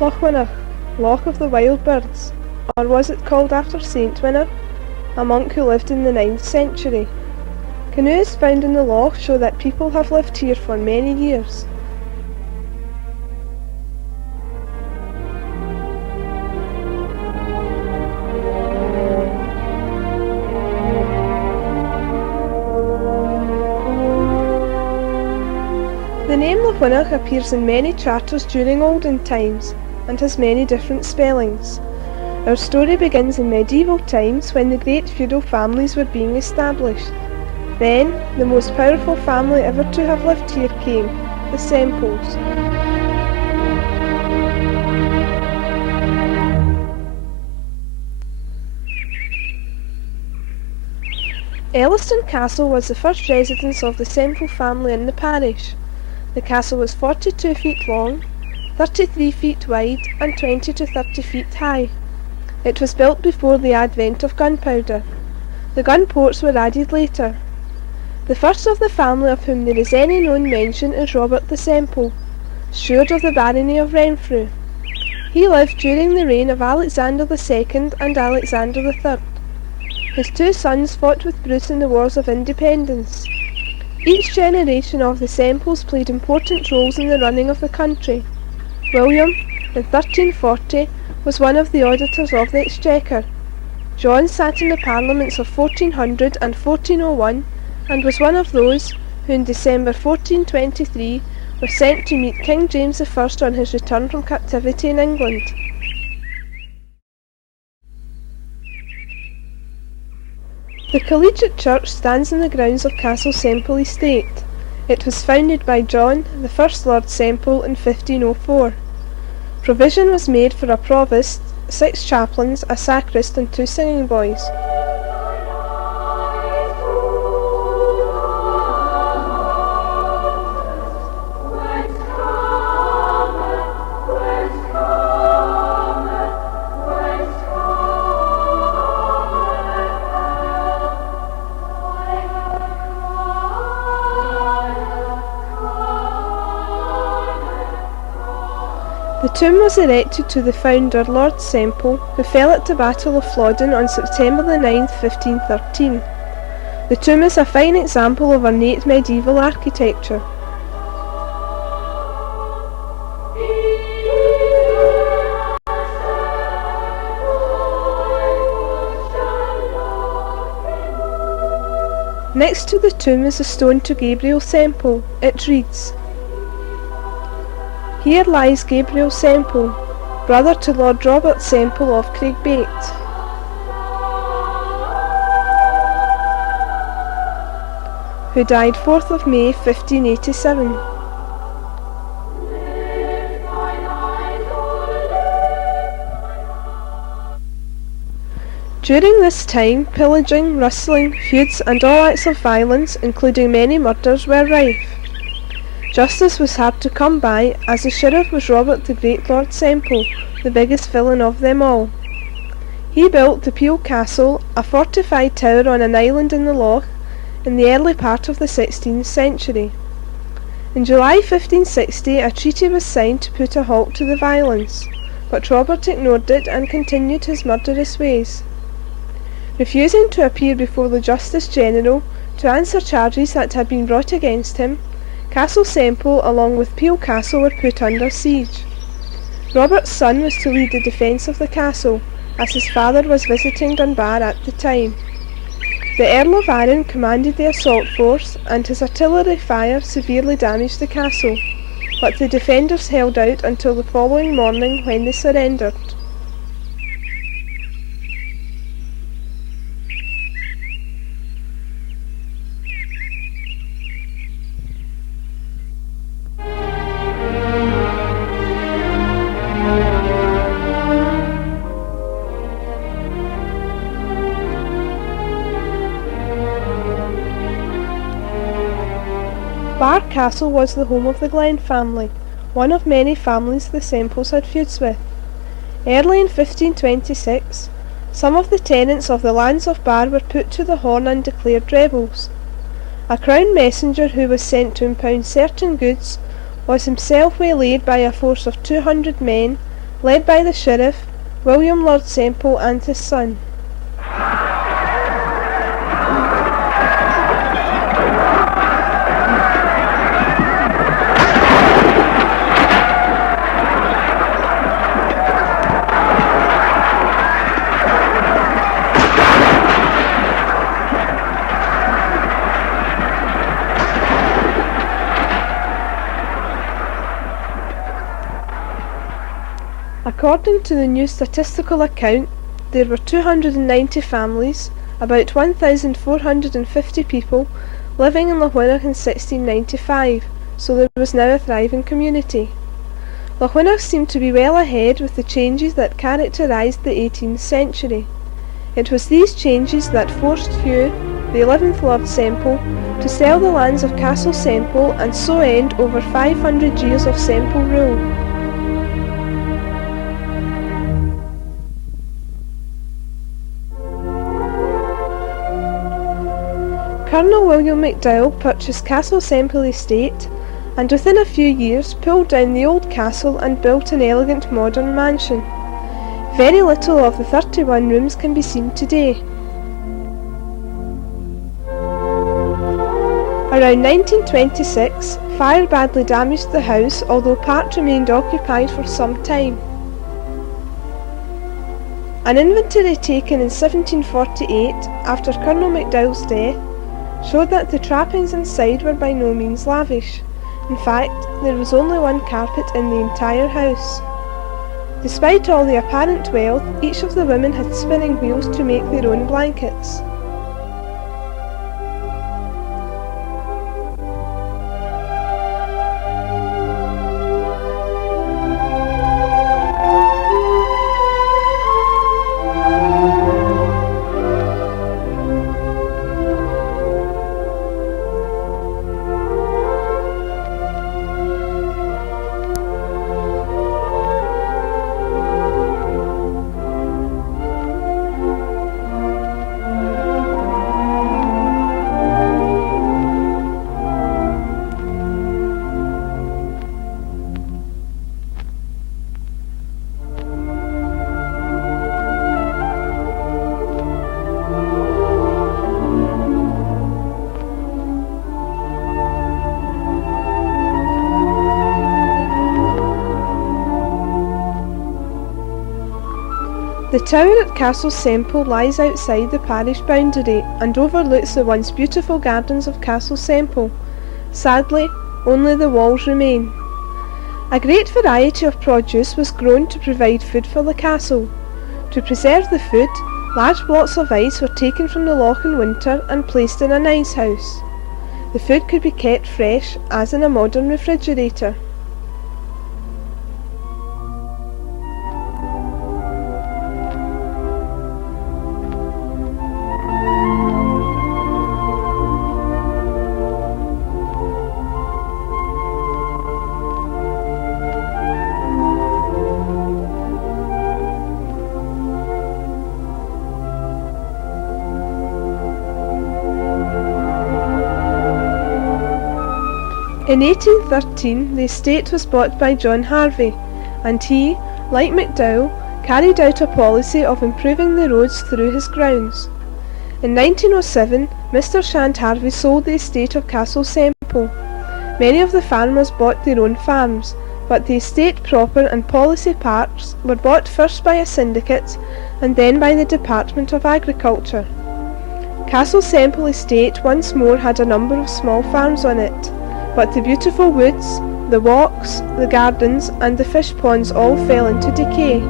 Lochwinnoch, Loch of the Wild Birds, or was it called after Saint Winner, a monk who lived in the 9th century? Canoes found in the loch show that people have lived here for many years. The name Lochwinnoch appears in many charters during olden times and has many different spellings. Our story begins in medieval times when the great feudal families were being established. Then, the most powerful family ever to have lived here came, the Semples. Elliston Castle was the first residence of the Semple family in the parish. The castle was 42 feet long, 33 feet wide and 20 to 30 feet high. It was built before the advent of gunpowder. The gun ports were added later. The first of the family of whom there is any known mention is Robert the Semple, steward of the barony of Renfrew. He lived during the reign of Alexander II and Alexander III. His two sons fought with Bruce in the Wars of Independence. Each generation of the Semples played important roles in the running of the country. William, in 1340, was one of the auditors of the Exchequer. John sat in the parliaments of 1400 and 1401 and was one of those who in December 1423 were sent to meet King James I on his return from captivity in England. The Collegiate Church stands in the grounds of Castle Semple Estate. It was founded by John, the first Lord Semple, in 1504. Provision was made for a provost, 6 chaplains, a sacrist and 2 singing boys. The tomb was erected to the founder, Lord Semple, who fell at the Battle of Flodden on September the 9th, 1513. The tomb is a fine example of ornate medieval architecture. Next to the tomb is a stone to Gabriel Semple. It reads, "Here lies Gabriel Semple, brother to Lord Robert Semple of Craigbait, who died 4th of May 1587. During this time, pillaging, rustling, feuds and all acts of violence, including many murders, were rife. Justice was hard to come by, as the sheriff was Robert the Great Lord Semple, the biggest villain of them all. He built the Peel Castle, a fortified tower on an island in the loch, in the early part of the 16th century. In July 1560 a treaty was signed to put a halt to the violence, but Robert ignored it and continued his murderous ways. Refusing to appear before the Justice General to answer charges that had been brought against him, Castle Semple along with Peel Castle were put under siege. Robert's son was to lead the defence of the castle, as his father was visiting Dunbar at the time. The Earl of Arran commanded the assault force, and his artillery fire severely damaged the castle, but the defenders held out until the following morning, when they surrendered. Bar Castle was the home of the Glen family, one of many families the Semples had feuds with. Early in 1526, some of the tenants of the lands of Bar were put to the horn and declared rebels. A crown messenger who was sent to impound certain goods was himself waylaid by a force of 200 men led by the Sheriff, William Lord Semple, and his son. According to the new statistical account, there were 290 families, about 1,450 people, living in Lochwinnoch in 1695, so there was now a thriving community. Lochwinnoch seemed to be well ahead with the changes that characterised the 18th century. It was these changes that forced Hugh, the 11th Lord Semple, to sell the lands of Castle Semple and so end over 500 years of Semple rule. Colonel William MacDowell purchased Castle Semple estate and within a few years pulled down the old castle and built an elegant modern mansion. Very little of the 31 rooms can be seen today. Around 1926, fire badly damaged the house, although part remained occupied for some time. An inventory taken in 1748, after Colonel MacDowell's death, showed that the trappings inside were by no means lavish. In fact, there was only one carpet in the entire house. Despite all the apparent wealth, each of the women had spinning wheels to make their own blankets. The tower at Castle Semple lies outside the parish boundary and overlooks the once beautiful gardens of Castle Semple. Sadly, only the walls remain. A great variety of produce was grown to provide food for the castle. To preserve the food, large blocks of ice were taken from the loch in winter and placed in an ice house. The food could be kept fresh, as in a modern refrigerator. In 1813 the estate was bought by John Harvey, and he, like MacDowell, carried out a policy of improving the roads through his grounds. In 1907 Mr. Shand Harvey sold the estate of Castle Semple. Many of the farmers bought their own farms, but the estate proper and policy parks were bought first by a syndicate and then by the Department of Agriculture. Castle Semple estate once more had a number of small farms on it, but the beautiful woods, the walks, the gardens and the fish ponds all fell into decay.